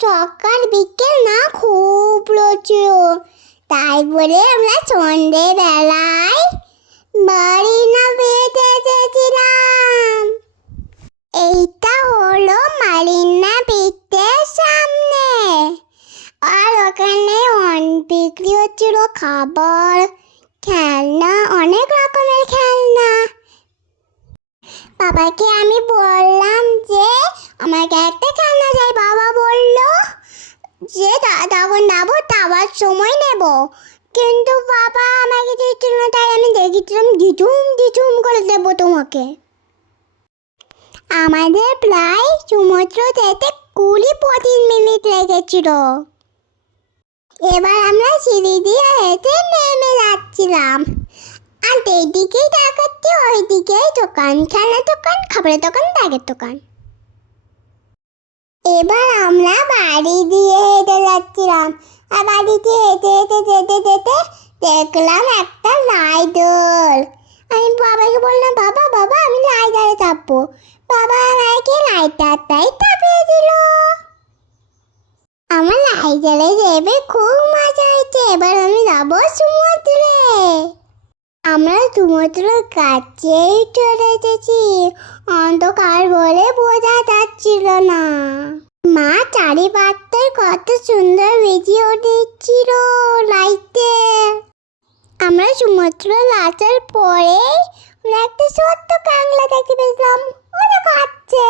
সকাল বিকেল না খুব প্রচুর, তাই বলে আমরা সন্ধ্যেবেলায় মারিনা বেতে এসেছিলাম। এইটা হলো মারিনা বিচের সামনে, আর ওখানে বিক্রি হচ্ছিল খাবার, খেলনা, অনেক রকমের খেলনা। বাবাকে আমি বললাম যে আমাকে একটা খেলনা চাই। বাবা বলল যে তখন যাবো, যাওয়ার সময় নেব। কিন্তু বাবা আমাকে দিচ্ছিল না, তাই আমি দেখেছিলাম ঝিঝুম ঝিঝুম করে দেবো তোমাকে। আমাদের প্রায় সমুদ্র যেতে 20-25 মিনিট লেগেছিল। এবার আমরা সিঁড়ি দিয়ে হেঁটে নেমে যাচ্ছিলাম, আর এইদিকেই দেখাচ্ছি ওইদিকেই দোকান, খেলনার দোকান, খাবারের দোকান, ব্যাগের দোকান। এবার আমরা বাড়ি দিয়ে হেঁটে যাচ্ছিলাম, আর বাড়ি দিয়ে হেঁটে হেঁটে যেতে যেতে দেখলাম একটা রাইডার। আমি বাবাকে বললাম, বাবা বাবা আমি রাইডারে চাপবো। বাবা আমাকে রাইডারটাই চাপিয়ে দিল। আমার রাইডারে চেপে খুব মজা হয়েছে। এবার আমি যাবো সমুদ্রে। আমরা সমুদ্রের কাছেই চলে এসেছি, অন্ধকার বলে বোঝা যাচ্ছিল না। মা চারিপাশে কত সুন্দর ভিডিও দিচ্ছিল লাইটে। আমরা সমুদ্রে আসার পরে একটা ছোট্ট কাংলা দেখতে পেয়েছিলাম, ওরা খাচ্ছে।